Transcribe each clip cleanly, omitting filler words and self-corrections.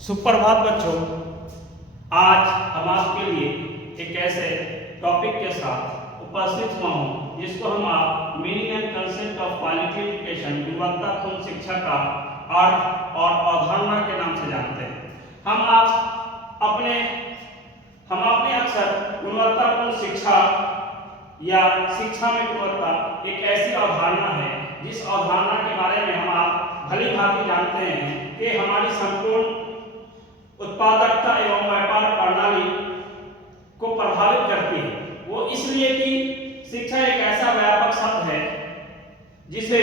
सुप्रभात बच्चों, आज हम आपके लिए एक ऐसे टॉपिक के साथ उपस्थित हुआ हूँ जिसको हम आप meaning and concept of quality education गुणवत्तापूर्ण शिक्षा का अर्थ और अवधारणा के नाम से जानते हैं। हम अपने अक्सर गुणवत्तापूर्ण शिक्षा या शिक्षा में गुणवत्ता एक ऐसी अवधारणा है जिस अवधारणा के बारे में हम आप भली भांति जानते हैं कि हमारी संपूर्ण उत्पादकता एवं व्यापार प्रणाली को प्रभावित करती है। वो इसलिए कि शिक्षा एक ऐसा व्यापक शब्द है जिसे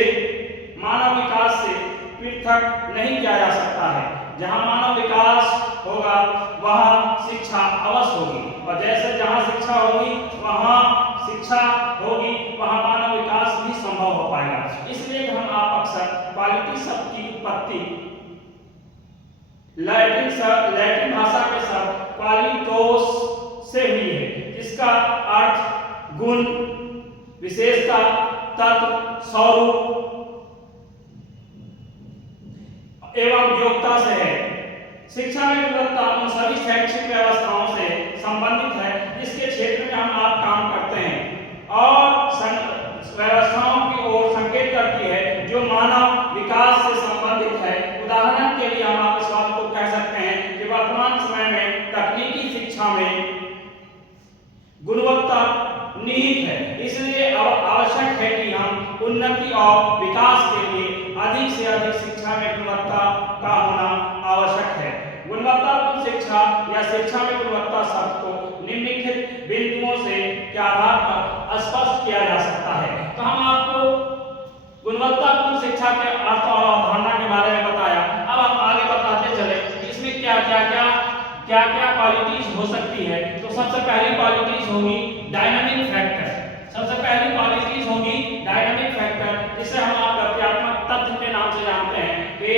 मानव विकास से पृथक नहीं किया जा सकता है। जहां मानव विकास होगा वहां शिक्षा अवश्य होगी, और जैसे जहां शिक्षा होगी वहां मानव विकास भी संभव हो पाएगा। इसलिए हम आप अक्सर क्वालिटी शब्द की उत्पत्ति लैटिन भाषा के शब्द क्वालिटोस से हुई है, जिसका अर्थ गुण, विशेषता, तत्व, स्वरूप एवं योग्यता से है। शिक्षा में गुणवत्ता उन सभी शैक्षिक व्यवस्थाओं से संबंधित है जिसके क्षेत्र में हम आप काम करते हैं और व्यवस्थाओं की ओर संकेत करती है जो मानव विकास से संबंधित है। उदाहरण के लिए हम आप इस बात को कह सकते हैं कि वर्तमान समय में तकनीकी शिक्षा में गुणवत्ता निहित है। इसलिए आवश्यक है कि हम उन्नति और विकास के लिए अधिक से अधिक शिक्षा में गुणवत्ता का होना आवश्यक है। गुणवत्तापूर्ण शिक्षा या शिक्षा में गुणवत्ता शब्द को निम्नलिखित बिंदुओं से के आधार पर स्पष्ट किया जा सकता है। तो हम आपको गुणवत्तापूर्ण शिक्षा के अर्थ और अवधारणा के बारे में बताया। अब हम आगे बताते चले कि इसमें क्या क्या क्वालिटीज हो सकती है। तो सबसे पहली क्वालिटीज होगी डायनामिक फैक्टर। जिसे हम आप गत्यात्मक तत्व के नाम से जानते हैं कि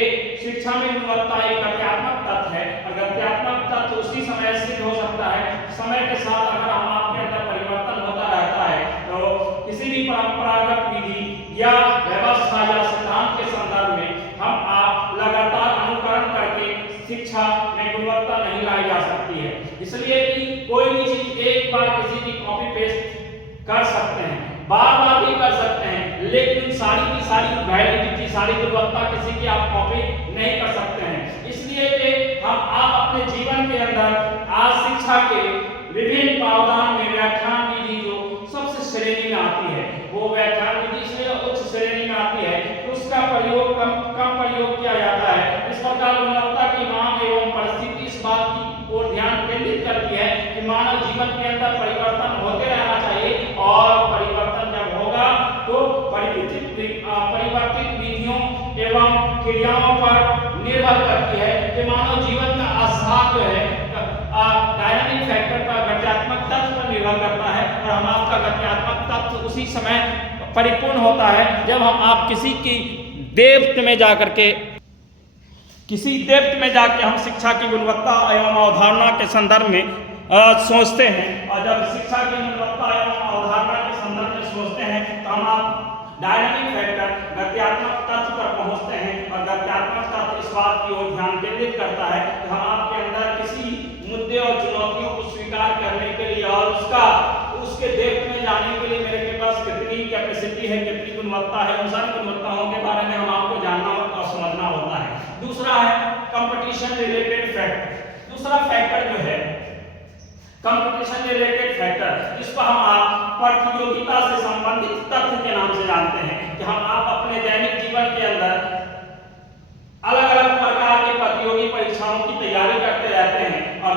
शिक्षा में गुणवत्ता एक गत्यात्मक तत्व है, और गत्यात्मक तत्व उसी समय सिद्ध हो सकता है समय के साथ अगर हम आपके अंदर परिवर्तन होता रहता है। तो किसी भी परंपरागत विधि या व्यवस्था या सिद्धांत के संदर्भ में हम आप लगातार अनुकरण करके शिक्षा में गुणवत्ता नहीं लाई जा सकती है। इसलिए कि कोई भी चीज एक बार किसी की कॉपी पेस्ट कर सकते हैं, बार भी कर सकते हैं, लेकिन सारी की सारी वैलिडिटी, सारी गुणवत्ता किसी की आप कॉपी नहीं कर सकते हैं। इसलिए कि हम आप अपने जीवन के अंदर आज शिक्षा के विभिन्न प्रावधान में व्याख्यान विधि जो सबसे श्रेणी में आती है, वो व्याख्यान विधि से उच्च श्रेणी में आती है, तो उसका प्रयोग कम प्रयोग किया जाता है। इस प्रकार गुणवत्ता की मांग एवं परिस्थिति इस बात की ओर ध्यान केंद्रित करती है कि मानव जीवन के अंदर परिवर्तन होते रहना चाहिए, और परिवर्तन जब होगा तो परिवर्तित विधियों एवं क्रियाओं पर निर्भर करती है कि मानव जीवन का आधार जो है डायनामिक फैक्टर पर, गत्यात्मक तत्व पर निर्भर करता है। और हम आपका गत्यात्मक तत्व उसी समय परिपूर्ण होता है जब हम आप किसी डेप्थ में जाके हम शिक्षा की गुणवत्ता एवं अवधारणा के संदर्भ में सोचते हैं। और जब शिक्षा की गुणवत्ता एवं अवधारणा के संदर्भ में सोचते हैं तो हम आप डायनामिक फैक्टर गत्यात्मक तत्व पर पहुंचते हैं, और गत्यात्मक तत्व इस बात की ओर ध्यान केंद्रित करता है कि हम आपके अंदर किसी मुद्दे और चुनौतियों को स्वीकार करने के लिए और उसके डेप्थ में जाने के लिए मेरे पास कितनी कैपेसिटी है, कितनी गुणवत्ता है, उन सारी गुणवत्ताओं के बारे में हम आपको जानना और समझना होता है। दूसरा है कंपटीशन रिलेटेड फैक्टर। दूसरा फैक्टर जो है कंपटीशन रिलेटेड फैक्टर, जिसको हम आप प्रतियोगिता से संबंधित तथ्य के नाम से जानते हैं कि हम आप अपने दैनिक जीवन के अंदर अलग अलग प्रकार की प्रतियोगी परीक्षाओं की तैयारी करते रहते हैं, और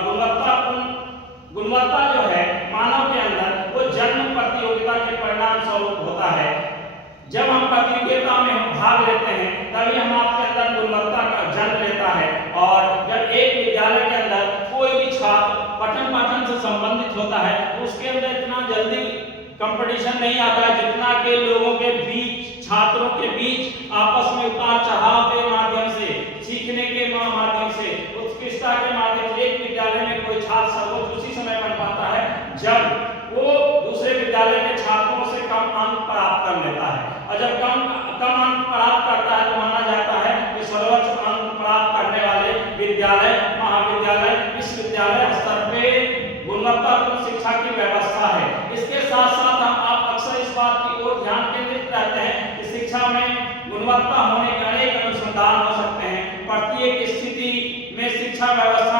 गुणवत्ता जो है मानव के अंदर वो जन्म प्रतियोगिता के परिणाम स्वरूप होता है। जब हम प्रतियोगिता में हम भाग लेते हैं तभी हम आपके अंदर गुणवत्ता का जन्म लेता है। और जब एक विद्यालय के अंदर कोई भी छात्र पठन पाठन से संबंधित होता है तो उसके अंदर इतना जल्दी कंपटीशन नहीं आता है जितना के लोगों के बीच, छात्रों के बीच आपस में उतार चढ़ाव के माध्यम से, सीखने के माध्यम से, उत्कृष्टता के माध्यम से एक विद्यालय में कोई छात्र सर्वोच्च उसी समय बन पाता है जब वो दूसरे विद्यालय के छात्रों से कम अंक प्राप्त कर लेता है। और जब कम अंक प्राप्त करता है तो माना जाता है कि सर्वोच्च अंक प्राप्त करने वाले विद्यालय, महाविद्यालय, विश्वविद्यालय स्तर पे गुणवत्तापूर्ण शिक्षा की व्यवस्था है। इसके साथ साथ आप अक्सर इस बात की ओर ध्यान केंद्रित करते हैं कि शिक्षा में गुणवत्ता होने के अनेक अनुसंधान हो सकते हैं। प्रत्येक स्थिति में शिक्षा व्यवस्था